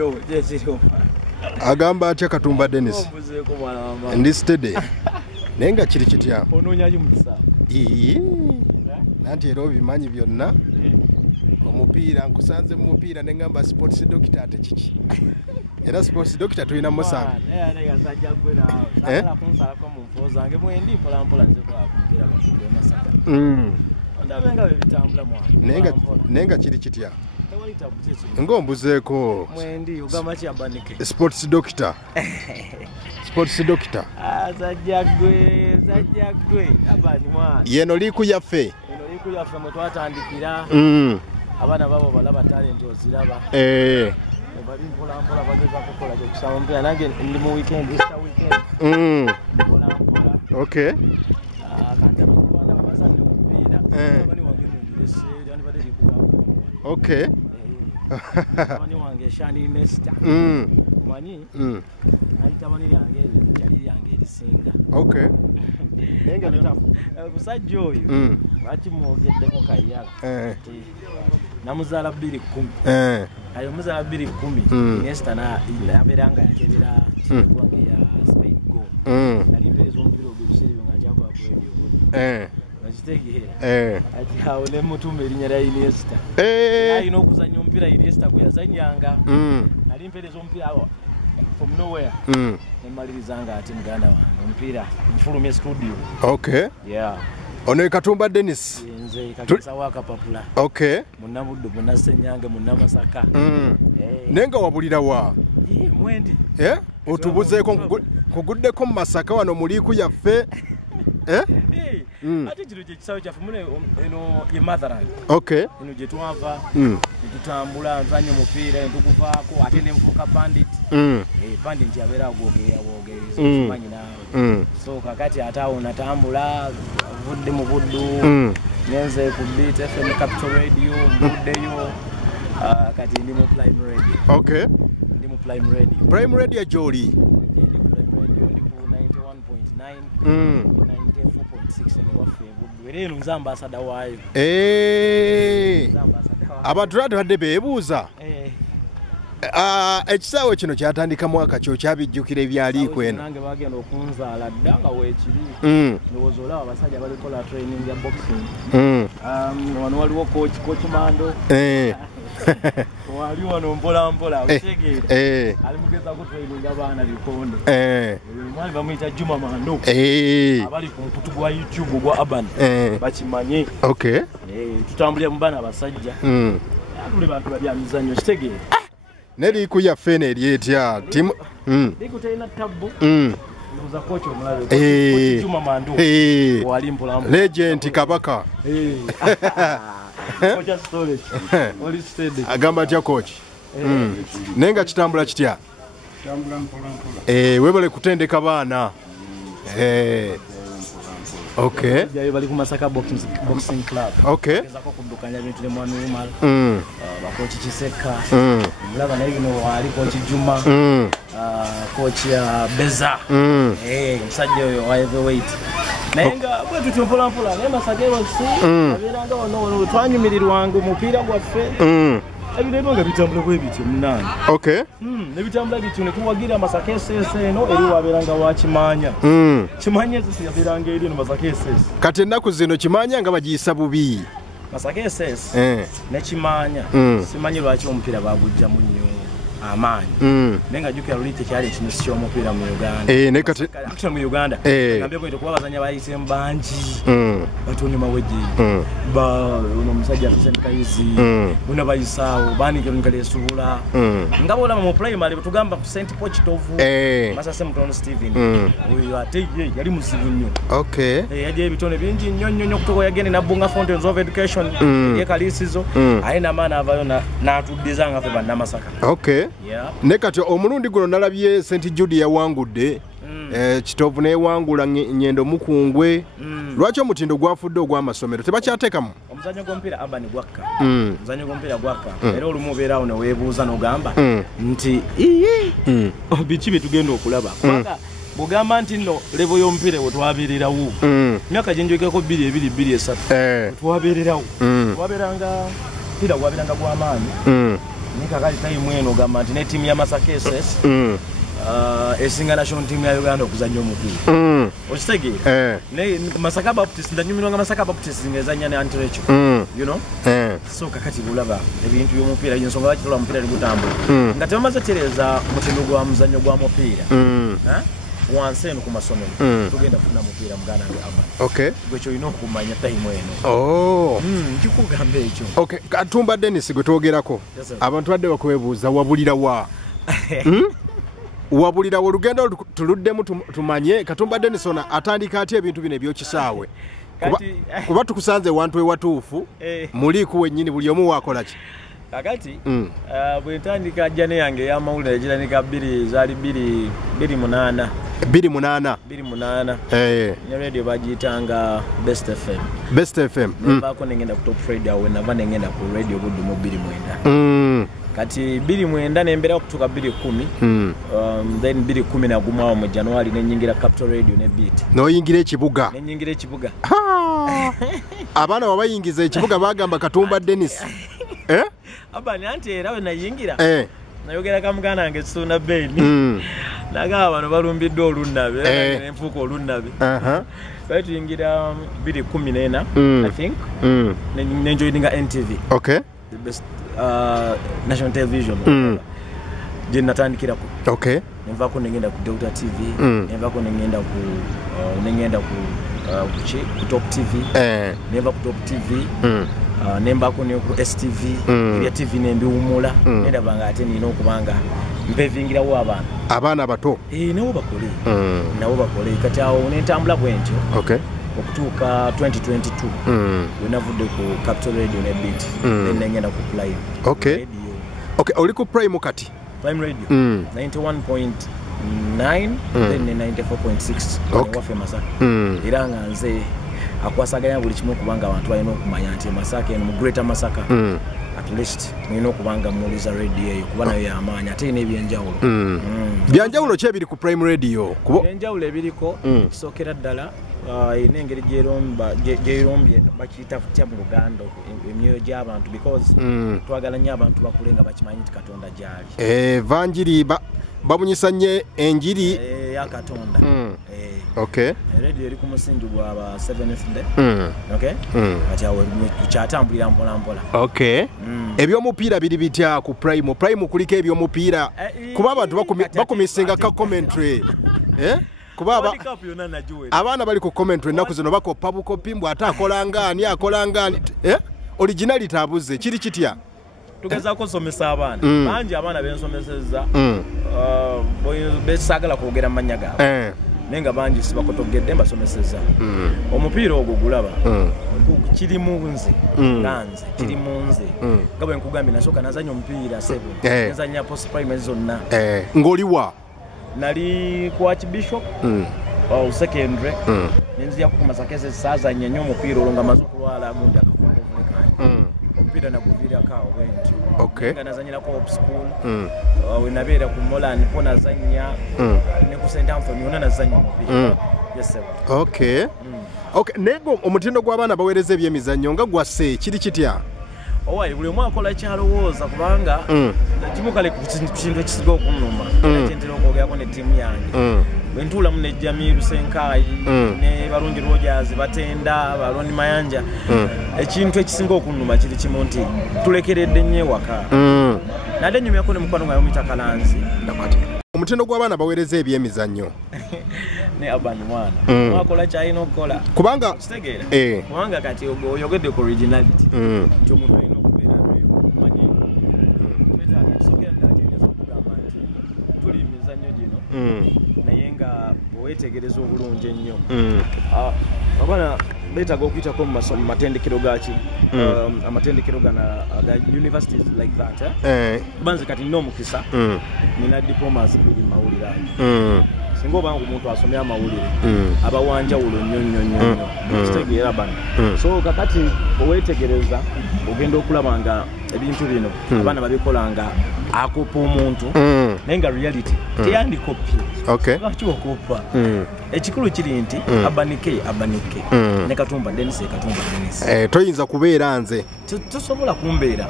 yo jesiro agamba atya Katumba Dennis ndi steady nenga kiri kitya ononyaji mukisa nanti era obimanyi byonna omupiira nkusanze mu mupiira nengamba sports doctor ate kiki era sports doctor tulina musanga nenga kiri kitya ngombuzeeko mwendi ugamba kyabanike sports doctor sports doctor zajjagwe abani mwana yeno liku yaffe mwe twatandikira abaana babo balaba talent oziraba bali mpola bageza kukola kyokusaba mpira nange ndi mu weekend Easter weekend mpola okay kanti abaana babasanye mupiira bani wange ndilese yani badeli kuba okay bani wange shani nesta mani ayita bani yange jali yange erisinga okay nenga bitafu kusajja oyo bakimwogedde ko kayala namuzala 210 ayo muzala 210 nesta na yaberanga yakebera kwange ya Spain goal nali mperezo mpira ogubisere nga njako akwebyo nakitegera ati hawo ne mutume erinya lya Iniesta ayina okuzanya ompira Iniesta kuyazanyanga nali mperezo mpira awo from nowhere nemalirizanga ati muganda wange ompira mfulumye studio okay yeah ono Katumba Dennis nze kakisa waka papula okay munabuddu munasenyange munamasaka nenga wabulira wa mwendi otubuzeeko kuguddeko mu Masaka wano muliku yaffe ate kiro kyekisawo kyaffe muno eno ye motherland okay eno gye twava netutambula nzanya omupiira entuguvaako ate nenfuuka bandit bandit nti abeera agwogereza kimanyi naawe so kakati ate awo natambula vudde mu buddu ngenze ku Beat FM Capital Radio mbuddeyo kati ndi mu Prime Radio okay ndi mu Prime Radio gy'oli ndi ku 91.9 94.6 waffe buddu era eno nze ambasada waayo abatulade badde beebuuza ekisaawe kino kyatandika mwaka kyo kyabijjukira ebyaliko eno nange bagenda okunzaala dda nga weekiri ndowooza olaba abasajja balikola training ya boxing wano waliwo coach Mando wali wano mpola otegeera ali mugezaako training abaana bikonde mwali bamuyita Juma Mando abali ku mukutu gwa YouTube gwa Urban bakimanye okay tutambulira mu baana abasajja tuli bantu bali amizannyo kitegeera neliku yaffe neryetya timu likutayina tabu ndoza coach omulabe Juma Mando wali mpola legend kabaka coach story oli steady agamba atya coach nenga kitambula kitya tambula mpola webale kutendeka baana okay jayo bali ku Masaka boxing club okay ezako kudukanya bintu ne mwami Umar bakochi Kiseka mulaba naye bino wali coach Juma coach ya Beza msajja oyo wa heavyweight nenga bwetu tumpola ne Masaka wasi abiranga ono twanyumirirwanga omupiira gwaffe ebintu nga bitambula bwe bityo munani okay ne bitambula bityo ne tuwagira Masaka esese eno eri waberanga wa Kimanya Kimanya esese yaberanga eri no Masaka esese kati ennaku zino Kimanya nga bagiyisa bubi Masaka esese ne Kimanya simanyi lwaki omupiira bagujja mu nnyo amaanyi nenga jukira lulite kyali ekintu ky'omupiira mu Uganda ne kati mu Uganda ngambe ko kuba bazanya bayise mbanji batuni maweji uno musajja afisenti kayizi una bayisawo bani ke ngale subula ngabola mu primary tugamba ku St Pochitovu Masase Mutono Steven uyo ate yali musibu nnyo okay yaje ebitone bingi nnyo kutoko yagende na Bunga Fountains of Education ye kalisizo aina maana avayo na tudizanga fe banda Masaka okay ne kati omulundi guno nalabye St Jude yawangudde kitovu newangula nyendo mukungwe lwaki omutindo gwafudde ogw'amasomero tebakyateekamu omuzanyo gw'omupiira Urban gwakka omuzanyo gw'omupiira gwakka era olumu obeerawo ne weebuuza n'ogamba nti biki bye tugenda okulaba kubanga bugamba nti nno levo y'omupiira we twabeererawo myaka gye njogeko 2-2-3 twabeererawo twabeeranga mpira gwabeeranga gw'amaanyi kakali time eno gamba nti ne team ya Masaka SS esinga national team ya Uganda okuzanya omupiira okitegeera ne Masaka Baptist ndanyumirwa nga Masaka Baptist ngezanya ne Antirecho you know so kakati bulaba ebintu by'omupiira y'ensonga bakitola omupiira ligutambula nga tebamaze tereza mutindo gwa muzanyo gwa mupiira wansi eno ku masomero tugenda kufuna mupiira muganda nga ama gwekyo olina okumanya time eno nkikugamba ekyo Katumba Dennis gwe twogerako abantu badde bakwebuuza wabulira wa wabulira olugendo tuluddemu tumanye Katumba Dennis ona atandika atya ebintu bino ebyokisaawe kuba tukusanze wantu ewatuufu muli kuwennyini buli omu wakola ki kakati bwe ntandika ajjane yange y'amawulire egirandika 2 zaali 28 ne radio bagiyitanga Best FM nebaako nengenda ku Top Radio we nava nengenda ku radio buddumu 29 kati 29 nembera okutuuka 210 then 211 mu January nenyingira Capital Radio ne Beat noyingira ekibuga abaana wabayingiza ekibuga bagamba Katumba Dennis abani anti era we nayingira nayogera kamugana nange Suna Beni naga bano balumbiddwa olunnabe enfuuko olunnabe bali tuyingira 214 I think nenjoyinga NTV the best national television je natandikirako nenvako nengenda ku Delta TV nenvako nengenda ku Top TV neva ku Top TV nembako ne ku STV ya TV nembiwumula nenda banga ate nino okubanga mpevingira wa abana bato nabo bakole kati awo nentambula bwentyo okutuuka 2022 wenavudde ku Capital Radio ne Beat then nengenda ku Prime oli ku Prime kati Prime Radio 91.9 then 94.6 wafe Masaka era nga nze akwasaganya buli kimu kubanga abantu balina okumanya nti Masaka eno mu Greater Masaka at least mulina okubanga muliza radio eyo kuba nayo y'amaanyi ate n'ebyenjawulo byanjawulo ki ebiri ku Prime Radio ebyenjawulo ebiriko kisookera ddala n'engeri gyerombye bakiyita kutya mu Luganda emyoyo gy'abantu because twagala nnyo abantu bakule nga bakimanyi nti Katonda gyali evanjiri babunyisa nnyo enjiri ya Katonda radio eri ku musingi gwa ba 7th day kati awo kyatambulira mpola mpola ebyomupiira biri bitya ku Prime kuliko ebyomupiira kuba abantu bakumisinga ka commentary kuba abaana bali ku commentary ennaku zino bakoppa bukopi mbw ate akola ngaani originality abuze kiri kitya tugezaako nsomesa abaana bangi abaana bensomesezza besagala kwogera mu mannya gaabwe naye nga bangi sibakotogedde mbasomesezza omupiira ogwo gulaba kirimu nze nga nze kirimu nze nga bwe nkugambye nasooka nazanya omupiira 7 nezanya post primary zonna ng'oliwa nali ku Archbishop secondary nenzija ku Masaka sazanya nnyo omupiira olwo nga maze okulwala gundi akakongovulekani omupiira naguviirako awo bwentyo nga nazanyirako Hope School we nabeera ku Molan po nazanya ne ku St Anthony yonna nazanya omupiira naye omutindo gw'abaana baweereza ebyemizannyo nga gwasse kiri kitya buli omu akola kyalowooza kubanga kimu kale ku kintu ekisiga okunuma kyentera okwogerako ne ttiimu yange bwe ntuulamu ne Jamiru Senkaayi ne Balungi Rogers Batenda Baloni Mayanja ekintu ekisinga okunuma kiri kimu nti tulekeredde nnyo ewaka nadde nnyumyako ne mukwano gwayo omuyita Kalanzi omutindo gw'abaana baweereza ebyemizannyo ne Abani mwana wakola kyalina okukola kubanga kitegeera kubanga kati oyogedde ku originality nti omuntu alina okubeera nayo manyi twetaaga ekisookera ddala kyenyaza okugamba nti tuli mizannyo gino naye nga bweweetegereza obulungi ennyo abaana beetaaga okuyitako mu matendekero gaki amatendekero gano aga universities like that banze kati nina omukisa nina diplomas 2 mawulire ago singa obanga omuntu asomye amawulire abawanjawulo nnyo kitegeera bano so kakati oweetegereza ogenda okulaba nga ebintu bino abaana babikola nga akopa omuntu nenga reality teyandi copy okay achokopa ekikulu kiri nti abanike ne Katumba Dennis toyinza kubeera nze tosobola kumbeera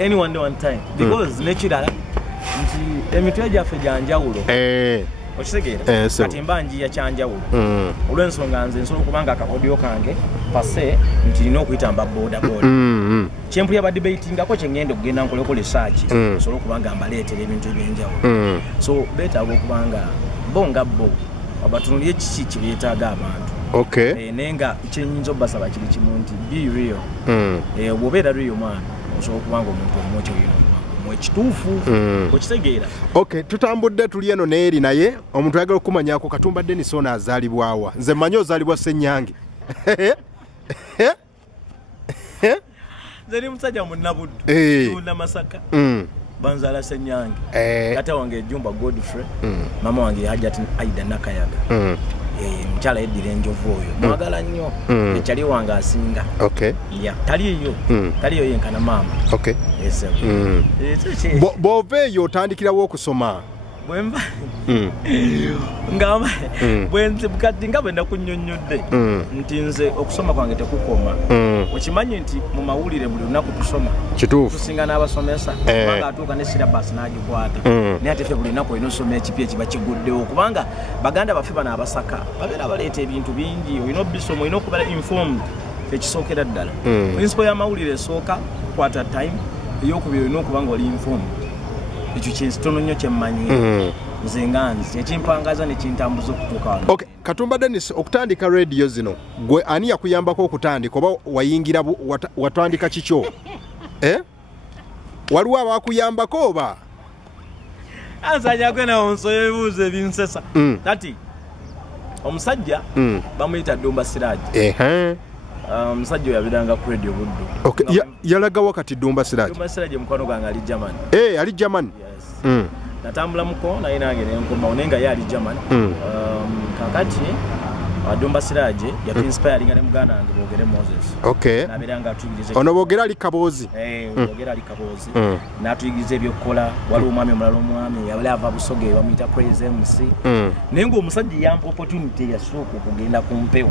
anyone one time because nekirala nti emitwe gyaffe gyanjawulo okitegeera kati mbanji ya kyanjawulo olw'ensonga nze nsobola okubanga akakodyo kange pase nti nina okuyitamba boda kyempulya abadebatingako kyengenda okugenda nkoleko research nsobola okubanga mbaleetera ebintu ebyenjawulo so beetaaga okubanga bo nga bo abatunulye kiki kibeetaaga abantu nenga kyenyinza obbasaba kiri kimu nti be real bw'obeera real man osobola okubanga omuntu omwoki mwekituufu okitegeera tutambudde tuli eno neeri naye omuntu ayagala okumanyako Katumba Dennis ono azaalibwawa nze mmanyi ozaalibwa Ssenyange nze ni musajja munnabuddu tunda Masaka banzaala Ssenyange kata wange ejjumba Godfrey mama wange Hajat Aida Nakayaga mchala eddira enjovu oyo mwagala nnyo ekyali wange asinga taliyo yenkana mama bw'oveeyo otandikirawo okusoma bwemba ngamba bwenze bukati nga bwenda kunnyonnyodde nti nze okusoma kwange tekukoma okimanyi nti mu mawulire buli lunaku tusoma kituufu tusinga n'abasomesa kubanga atuuka ne syllabus n'agikwata naye ate ffe buli lunaku olina osoma ekipya ekiba kiguddewo kubanga baganda baffe bano abasaka babeera baleeta ebintu bingi olina obisoma olina okuba informed ekisookera ddala principle y'amawulire esooka kwata time ey'okubiri olina okuba nga oli informed ekyo kyekitono nnyo kyemmanyi nze nga nzi ekimpangaza nekintambuza okutuuka wano Katumba Dennis okutandika radio zino gwe ani yakuyambako okutandika oba wayingira watandika kikyo waliwo abakuyambako oba ansanyakwe nawo nsoyo ebibuuzo ebinsesa kati omusajja bamuyita Dumba Siraji omusajja oyo yabiranga ku radio buddu yalaga wakati Dumba Siraji mukwano gwange ali German ali German natambula muko naye nange nenkomawo nenga ye ali German kakati Dumba Siraji yapinspiringa ne muganda wange Boogere Moses nabiranga atuyigiriza ono Boogere ali Kaboozi Boogere ali Kaboozi natuyigiriza ebyokukola waliwo omwami omulala omwami yabali ava Busoge bamuyita Praise MC naye ng'omusajja yampa opportunity yasooka okugenda ku mpewo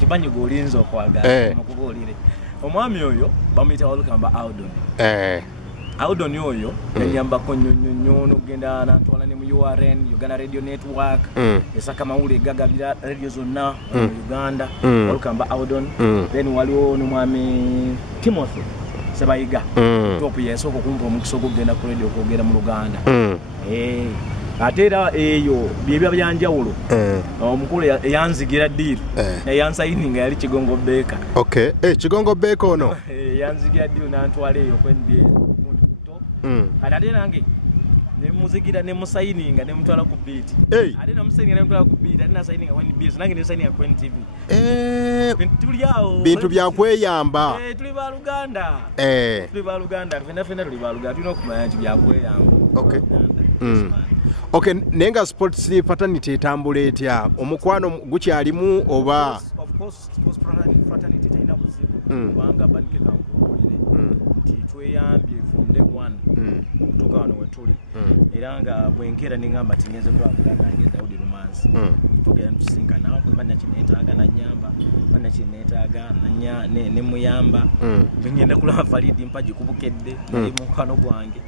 kimanyi g'olinza okwagala mukubuulire omwami oyo bamuyita Walukamba Audon oyo yanyambako nnyo n'okugenda nantwala ne mu URN Uganda Radio Network esaka mawulire gagabira radio zonna mu Uganda Walukamba Audon then waliwo n'omwami Timothy Sebayiga top yesooka okumpa omukisa ogugenda ku radio okugenda mu Luganda ate era eyo byebya byanjawulo omukulu eyanzigira ddiiro eyansayininga yali Kigongo Beeka Kigongo Beeka ono yanzigira ddiiro nantwala eyo kwenbye ate nange nemuzigira nemusayininga nemutwala ku Beat ate namusayininga nemutwala ku Beat ate nasayininga ku NBS nange nesayininga ku NTV bintu byakweyamba tuli ba Luganda fena tuli ba Luganda tulina okumanya nti byakweyamba nenga sports fraternity etambula etya omukwano gukyalimu oba of course fraternity tayina buzibu kubanga banike kankubuulire nti tweyambye from day one okutuuka wano wetuli era nga bwenkera nengamba tingenze kulabula nange Daudi Rumansi tugenda tusinkana banna kineetaaga nanyamba banna kineetaaga nemuyamba ngenda kulaba Falidi Mpaji kubukedde naye mukwano gwange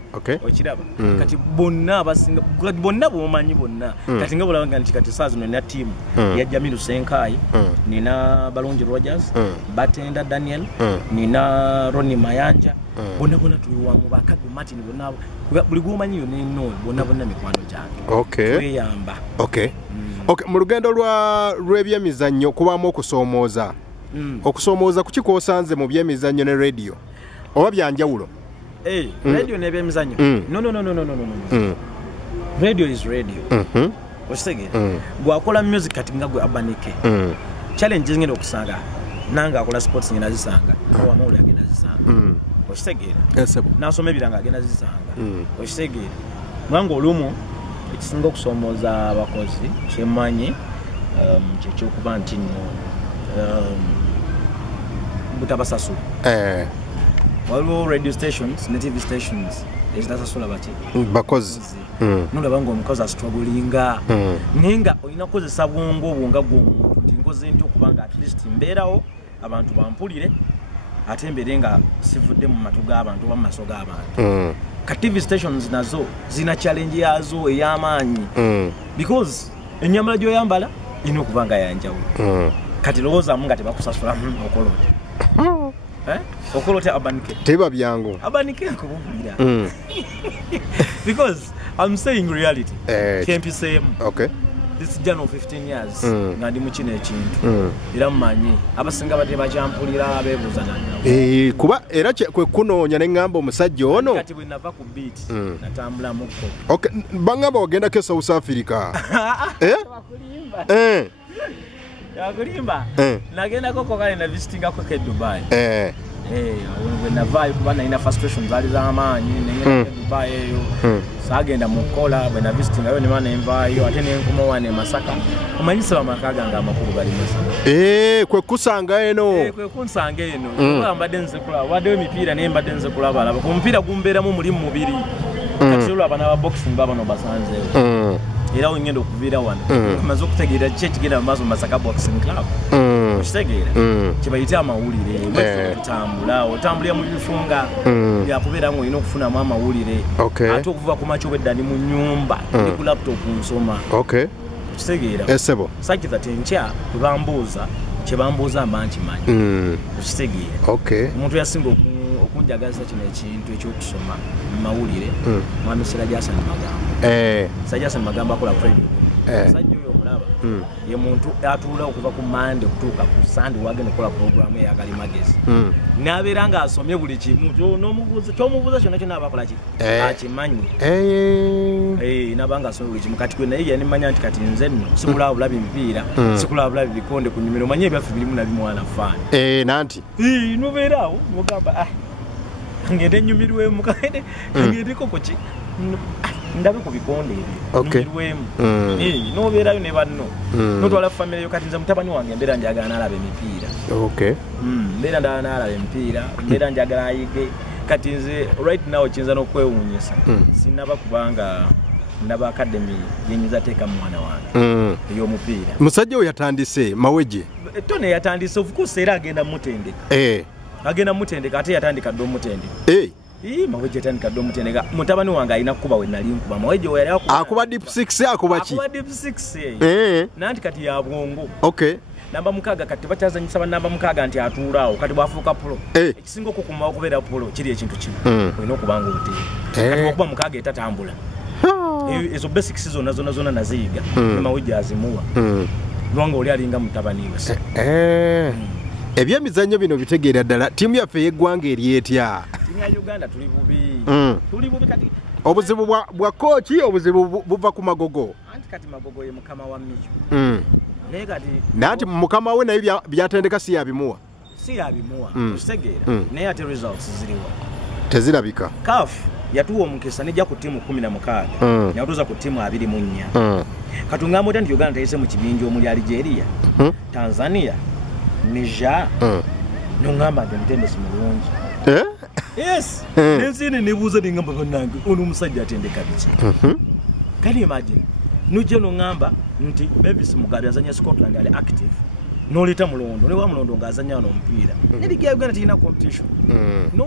okiraba kati bonna abasinga bonna bomanyi bonna kati nga bulabanga nti kati saa zino nina tiimu ya Jamilu Senkai nina Balungi Rogers Batenda Daniel nina Ronnie Mayanja bonna tuli wamu bakadu Martin bonna buli gwomanyi yo neno bonna mikwano gyange tweyamba mu lugendo lw'ebyemizannyo kubamu okusoomooza okusoomooza kukikosanze mu byemizannyo ne radio oba byanjawulo radio n'ebyemizannyo no radio is radio okitegeera gwakola music kati nga gwe abanike challenges ngenda okusanga nange akola sports ngenda zisanga wamawulire agenda zisanga okitegeera nasoma ebiranga agenda zisanga okitegeera mwanga olumu ekisinga okusoomooza abakozi kyemmanyi kyekyokuba nti nno butabasasula waliwo radio stations ne TV stations ezitasasula baki bakozi nolaba ng'omukozi asitwabulinga nenga olina kukozesa bwongo obwo nga gw'omuntu nti nkoze nti okubanga at least mbeerawo abantu bampulire ate mbeere nga sivudde mu matu g'abantu oba mu maaso g'abantu ka TV stations nazo zina challenge yazo ey'amaanyi because ennyambala gy'oyambala ina okuba nga yanjawulo kati lowoozaamu nga tebakusasula okolote okolote abanike teba byangu abanike nkubulira because I'm saying reality kempiseemu okay this journey of 15 years nga ndi mu kino ekintu era mmanyi abasinga bate bakyampulira abeebuuza nange kuba era kwe kunoonya ne ngamba omusajja ono kati bwe nava ku beat natambula mukko okay bangamba wagendako South Africa yakulimba nagendako kokale na visitingako ke Dubai when navaayo kuba nalina frustration zaali z'amaanyi nengenda Dubai eyo saagenda mukola bwe navisitingayo nema nenvaayo ate nenkomawa ne Masaka omanyisa bamaka gange amakulu gali Masaka kwe kusanga eno kwe kunsanga eno mbadde nze kulaba waddeyo emipiira naye mbadde nze kulaba laba omupiira gumbeeramu mulimu mubiri kati olaba n'ababoxing babano basanzeewo era ngenda okuviira wano amaze okutegeera kiki ekigenda mu maaso mu Masaka boxing club okitegeera kyebayita amawulire otambulira mu bifunga byakubeera nga olina okufunamu amawulire ate okuva ku makyo obwedda ni mu nnyumba ne ku laptop nsoma okitegeera sakiza tenkya bwebambuuza kyebambuuza mba nkimanyi okitegeera omuntu yasinga okunjagaza kino ekintu ekyokusoma mu mawulire mwami Sirajasani Magambo Sirajasani Magambo akola pride sajja oyo omulaba ye muntu atuula okuva ku Mande kutuuka ku Sande wagenda okukola programu eya Kalimagezi n'abeera nga asomye buli kimu kyomubuuza kyonna kyonna abakola ki akimanyi n'abanga asomye buli kimu kati kwe naye yanimanya nti kati nze nno sikulaba bulabi mipiira sikulaba bulabi bikonde ku nnimiro manye ebyaffe birimu na bimu anafaani nanti nobeeraawo mugamba ngende nyumirwemu ngende koko ki ndabe ku bikonde ebyo nyumirwemu nobeerayo ne banno notwala famire yo kati nze mutabani wange mbeera njagala n'alaba emipiira mbeera ndala n'alaba emipiira mbeera njagala ayige kati nze right now kiyinza n'okwewuunyisa sinaba kubanga ndaba academy gyenyinza teeka mu mwana wange ey'omupiira musajja we yatandise maweje tone yatandise of course era agenda mutendeka ate yatandika ddo omutendeka maweje yatandika ddo omutendeka mutabani wange alina kuba we nali nkuba maweje we yali akuba deep 6 akuba ki akuba deep 6 nanti kati ya bwongo namba mukaga kati bakyazanyisa banamba mukaga nti atuulaawo kati bwafuuka pulo ekisinga okukumawo okubeera pulo kiri ekintu kimu olina okubanga oteera kati okuba mukaga etatambula ezo basics zonna naziyiga maweje azimuwa lwanga oli alinga mutabani we ebyemizannyo bino bitegeera ddala ttiimu yaffe y'eggwanga eri etya ttiimu ya Uganda tuli bubi kati obuzibu bwa kooki obuzibu buva ku Magogo anti kati Magogo ye mukama wa Micho naye kati nanti mukama we naye byatendeka si yabimuwa okitegeera naye ate results ziriwa tezirabika CAF yatuwa omukisa nejja ku ttiimu 16 yatuuza ku ttiimu 24 katungamba oti nti Uganda tayise mu kibinja omuli Algeria Tanzania Niger nongamba nti mutendesi mulungi yes nensini nebuuza nengamba bannange ono omusajja atendeka biki kali imagine nujja nongamba nti Bevis Mugabe azanya Scotland ali active noleta mulondo ne wa mulondo ngazanya no omupiira nediga Uganda tina competition no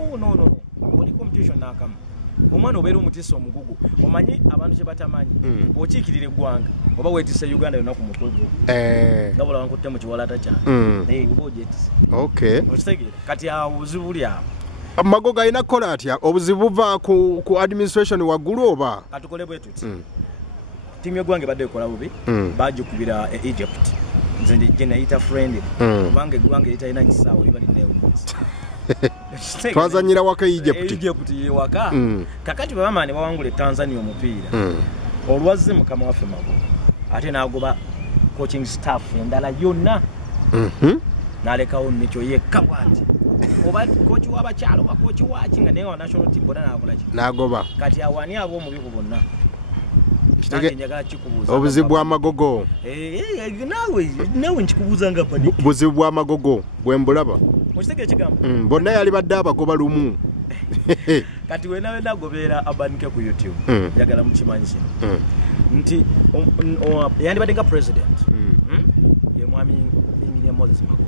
oli competition nakama omwana obeera omutisa omugugu omanyi abantu kye batamanyi bw'okiikirira eggwanga oba weetisa Uganda yonna ku mutwe gwo nga bula wankutte mu kiwalata kyange oba ogyetisa okitegeera kati awo obuzibu buli awo Magogo alina kukola atya obuzibu buva ku administration waggulu oba katukole bwe tuti ttiimu y'eggwanga ebadde ekola bubi bagikubira Egypt nze gye nayita friendly kubanga eggwanga eritalina kisaawo liba linneewunyisa twazanyira waka Egypt waka kakati babamani bawangule Tanzania omupiira olwazze mukama waffe Magogo ate n'agoba coaching staff endala yonna n'alekawo nekyo yekka bwati oba kochi w'abakyalo oba kochi waki nga naye wa national team bona n'akola ki n'agoba kati awani ab'omubiku bonna obuzibu bwa Magogo nawe nkikubuuza nga buzibu bwa Magogo bwe mbulaba okitegeera ekigambo bonna yali badde abagoba lumu kati wena wena gobeera abanike ku YouTube njagala mukimanyi kino nti yandibadde nga president ye mwami Engineer Moses Mago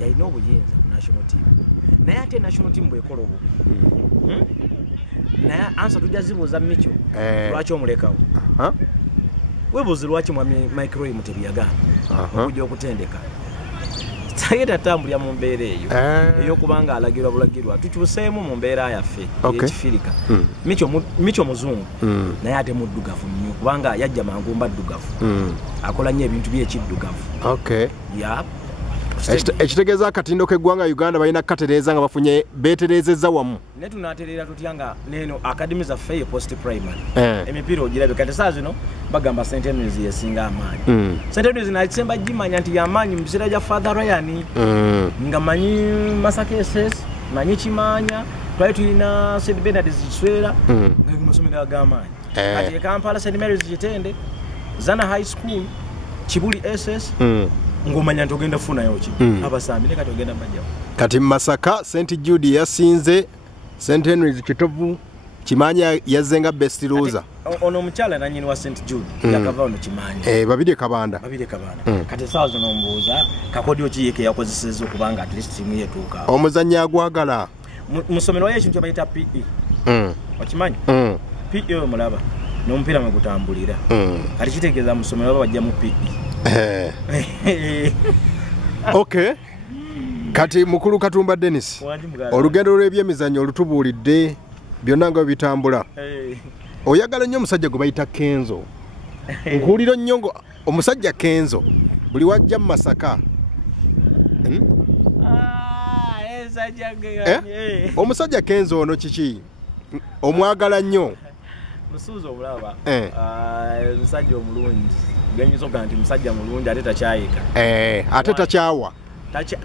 yalina obuyinza ku national team naye ate national team bwekola obubi naye ansa tujja zibuuza Micho lwaki omulekawo webuuzi lwaki mwami Microy Mutebyagana okujja okutendeka sayeta tambulya mu mbeera eyo ey'okubanga alagirwa bulagirwa tukyuseemu mu mbeera yaffe ekifirika Micho muzungu naye ate muddugavu nnyo kubanga yajja mangu mbaddugavu akola nnyo ebintu by'ekiddugavu ekitegeeza akatindo k'eggwanga Uganda balina katereeza nga bafunye beetereezezza wamu ne tunaatereera tutya nga neeno akademi zaffe ye post primary emipiira ogirabe kati saa zino bagamba St. Henry's yesinga amaanyi St. Henry's nakisemba gimanya nti yamaanyi mu biseera gya Father Ryan nga manyi Masaka SS manyi Kimanya twali tulina St. Bernard Ziswera nga masomero ag'amaanyi kati Kampala St. Mary's Kitende Zana High School Kibuli SS ngomanya ntogenda funayo ki abasambi ne kati ogenda bajja kati Masaka St. Jude yasinze St. Henry's Kitovu Kimanya yazenga best loser ono mchala na nyini wa St. Jude yakava ono Kimanya babiri kabanda kati saazo nombuuza kakodi okiyeke yakozeseza okubanga at least timu yetuuka omuzannya agwagala musomero ye ekintu bayita PE wakimanyi PE mulaba n'omupiira mwe gutambulira kati kitegeeza musomero bajja mu PE Okay. Kati mukulu Katumba Dennis. Olugendo lw'ebyemizannyo olutubuulidde byonna nga bitambula. Oyagala nnyo omusajja gwe bayita Kenzo. Nkuwulira nnyo ngo omusajja Kenzo buli wajja mu Masaka. Omusajja Kenzo ono kiki? Omwagala nnyo. Musuuza omulaba. Omusajja omulungi. Ganyizo ganti musajja mulungi ate takyayika ate takyawa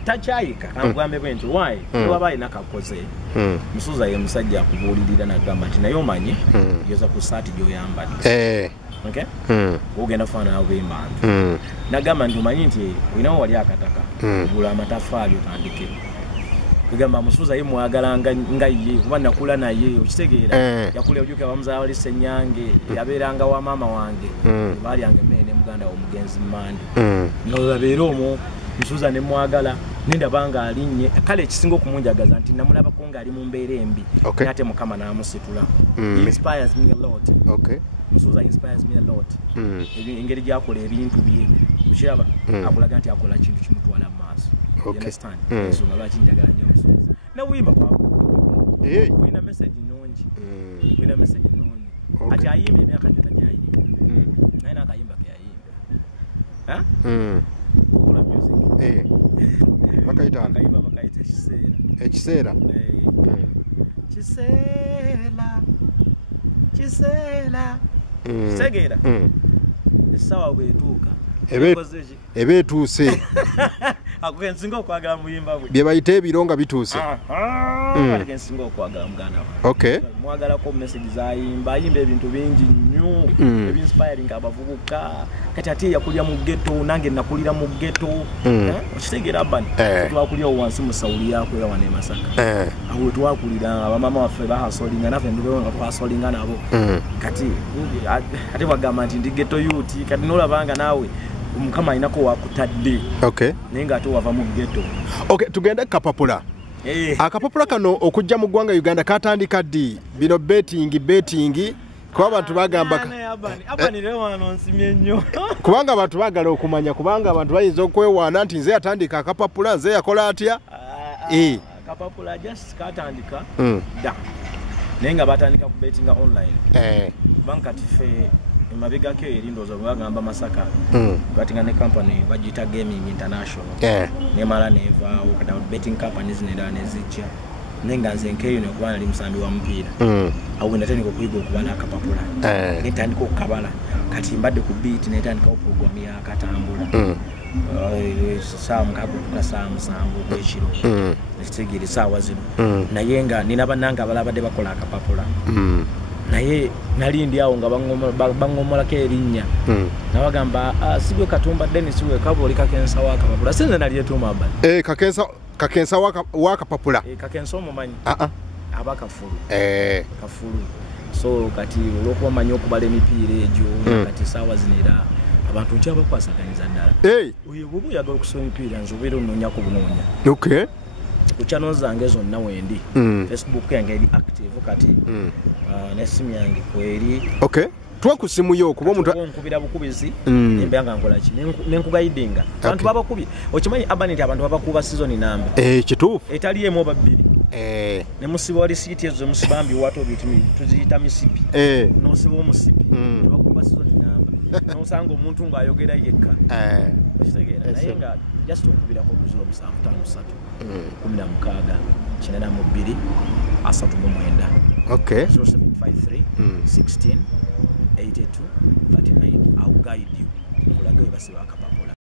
takyayika kangambe bwenti why baba ina kakoze musuza ye musajja akubuulirira nagamba nti naye omanyi yoza ku saati gyoyambadde okay ogenda fana ab'embantu nagamba nti omanyi nti olinawo wali akataka gula amatafaali otandike kugamba musuza ye mwagala nga ye kuba nakula naye okitegeera yakula ojuke abamuzaala wali Senyange yabeeranga wa maama wange baali yange mene muganda omugenzi Mandi nga babeera omwo musuza ne mwagala nendabanga alinnye kale ekisinga okumunjagaza nti namulabako nga ali mu mbeera embi ate Mukama n'amusitula inspires me a lot musuza inspires me a lot engeri gyakola ebintu bye ukiraba akulaga nti akola kintu kimutwala mu maaso understand so lwaki njagala nnyo musuza nawuyimba kwako wina message nungi ati ayimba emyaka gyonna gyayimba naye n'akayimba keyayimba okola music bakayita ekiseera kiseera kitegeera essaawa bwetuuka ebeetuuse akukensinga okwagala muyimba bwe bye bayita ebiro nga bituuse kensinga okwagala muganda we mwagalako message zayimba ayimba ebintu bingi nnyo ebinspiring abavubuka kati ate yakulira mu ghetto nange nakulira mu ghetto okitegeera bani twakulira wansi mu sawuli yako era wane Masaka awo twakulira abamama waffe bahasolinga naffe ndibeyo nga twasolinga nabo kati ate bagamba nti ndi ghetto youth kati nolabanga nawe Mukama inako wakutadde nenga ate wava mu ghetto tugende kapapula akapapula kano okujja mu ggwanga Uganda katandika ddi bino betting kuba abantu bagamba abani leo wanonsimye nnyo kubanga abantu bagala okumanya kubanga abantu bayinza okwewaana nti nze yatandika akapapula nze yakola atya akapapula just katandika da nenga batandika ku betting online banka tife mabega ke erindozo bagamba Masaka batinga ne company bajita Gaming International ne mala neva okada betting companies ne dane zicha nenga nze nkeyo ne kubana limusambi wa mpira awu natani ko kuyigo kubana akapapula ne tandiko kabala kati mbadde ku beat ne tandika program ya katambula samu kabuka samu kwechiro nekitegere sawa zino naye nga nina bananga abalabadde bakola akapapula naye nalindi awo nga bangomolako erinnya nabagamba sibyo Katumba Dennis we kaboli kakensa wakapapula sinze naliyetuma abali kakensa wakapapula kakensa omumanyi abakafulu kafulu so kati olwokuba manyi okubala emipiira egyo kati saawa zinera abantu nti abakwasaganiza ddala oyo bw'oba oyagala okusoma emipiira nze obeera onoonyako bunoonya ku channel zange zonna wendi Facebook yange eri active kati n'essimu yange kweri twa simu yo kuba omuntu nkubira bukubizi nembe nga nkola ki nenkugayidinga abantu babakubi okimanyi abani nti abantu babakuba season namba kituufu etali emu oba bbiri ne musiba wali siiti ezo musibambi wato bitumi tuziyita misipi n'osiba omusipi ne bakuba season namba n'osanga omuntu ng'ayogera yekka okitegeera naye nga just okubirako okuzula 756 0753 16 82 39 I'll guide you. Kulage basiba akapa